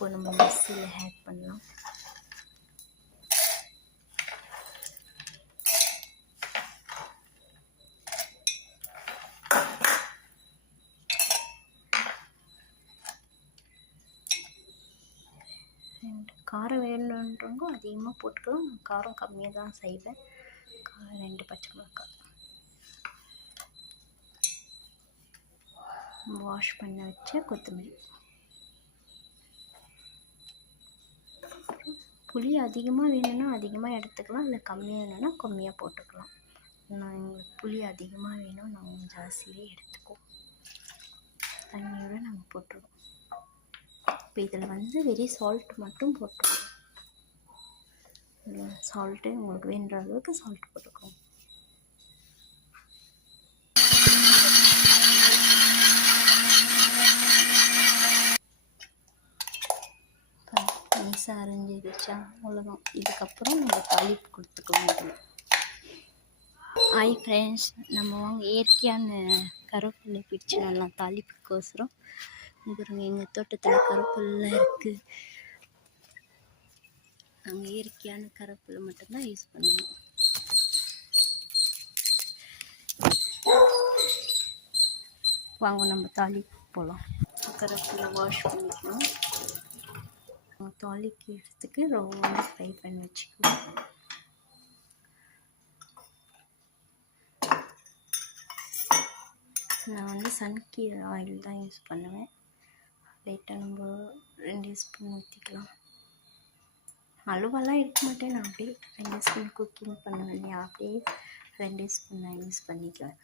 இப்போ நம்ம மிக்ஸியில் ஆட் பண்ணலாம். காரம் வேணுன்றவங்க அதிகமாக போட்டுக்கலாம். நான் காரம் கம்மியாக தான் செய்வேன். 2 பச்சை மிளகாய் வாஷ் பண்ண வச்ச கொத்தமல்லி. புளி அதிகமாக வேணும்னா அதிகமாக எடுத்துக்கலாம், இல்லை கம்மியாக வேணும்னா கம்மியாக போட்டுக்கலாம். எங்களுக்கு புளி அதிகமாக வேணும், நாங்கள் ஜாஸ்தியே எடுத்துக்குவோம். தண்ணியோடு நம்ம போட்டுருவோம். இப்போ இதில் வெரி சால்ட் மட்டும் போட்டுருவோம். சால்ட்டு உங்களுக்கு வேணுற அளவுக்கு சால்ட் போட்டுக்கோங்க. நைஸாக அரைஞ்சிடுச்சா, அவ்வளோதான். இதுக்கப்புறம் நம்ம தாளிப்பு கொடுத்துக்கணும். ஹாய் ஃப்ரெண்ட்ஸ், நம்ம இயற்கையான கருவேப்பிலை பிடிச்சி நல்லா தாளிப்புக்கோசரம் பாருங்க. எங்கள் தோட்டத்தில் கருவேப்பிலை இருக்குது. நாங்கள் இயற்கையான கருவேப்பிலை மட்டும்தான் யூஸ் பண்ணுவோம். வாங்க நம்ம தாளிப்பு போகலாம். கருவேப்பிலை வாஷ் பண்ணிக்கணும். தாளிக்கிறதுக்கு ரொம்ப ஃப்ரை பண்ணி வச்சுக்கணும். நான் சன்கீரை ஆயில் தான் யூஸ் பண்ணுவேன். லைட்டாக நம்ம 2 ஸ்பூன் ஊற்றிக்கலாம். அளவெல்லாம் இருக்க மாட்டேன். நான் அப்படியே 2 ஸ்பூன் குக்கிங் பண்ணுவேன் இல்லையா, அப்படியே 2 ஸ்பூன் நான் யூஸ் பண்ணிக்குவேன்.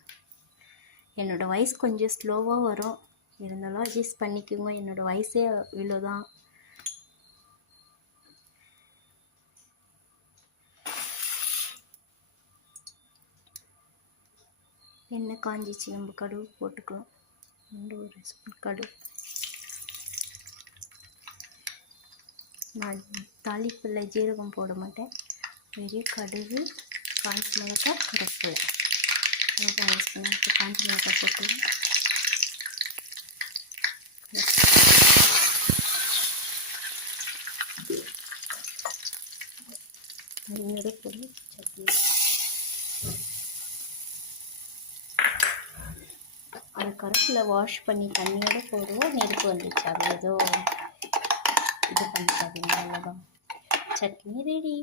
என்னோடய வாய்ஸ் கொஞ்சம் ஸ்லோவாக வரும், இருந்தாலும் அட்ஜஸ்ட் பண்ணிக்குங்க. என்னோடய வாய்ஸே இவ்வளோ தான். எண்ணெய் காஞ்சிச்சு, நம்ம கடுகு போட்டுக்கலாம். 1 ஸ்பூன் கடுகு. நான் தாளிப்பில் ஜீரகம் போட மாட்டேன், வெறும் கடுகு, காஞ்ச மிளகாய், கருவேப்பிலை யூஸ் பண்ணி காஞ்ச மிளகாய் போட்டுக்கலாம். பொடி சட்னி. அந்த கருவேப்பிலை வாஷ் பண்ணி தண்ணியோடு போடுவோம். நெருப்பு வந்துச்சு, அது ஏதோ இது பண்ணிக்காதீங்க, அவ்வளோதான். சட்னி ரெடி.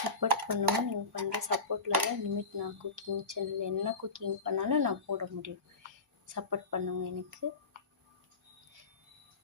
சப்போர்ட் பண்ணுவோம். நீங்கள் பண்ணுற சப்போர்ட்டில் தான் லிமிட் நான் குக்கிங் சேனல் என்ன குக்கிங் பண்ணாலும் நான் போட முடியும். சப்போர்ட் பண்ணுவோங்க எனக்கு.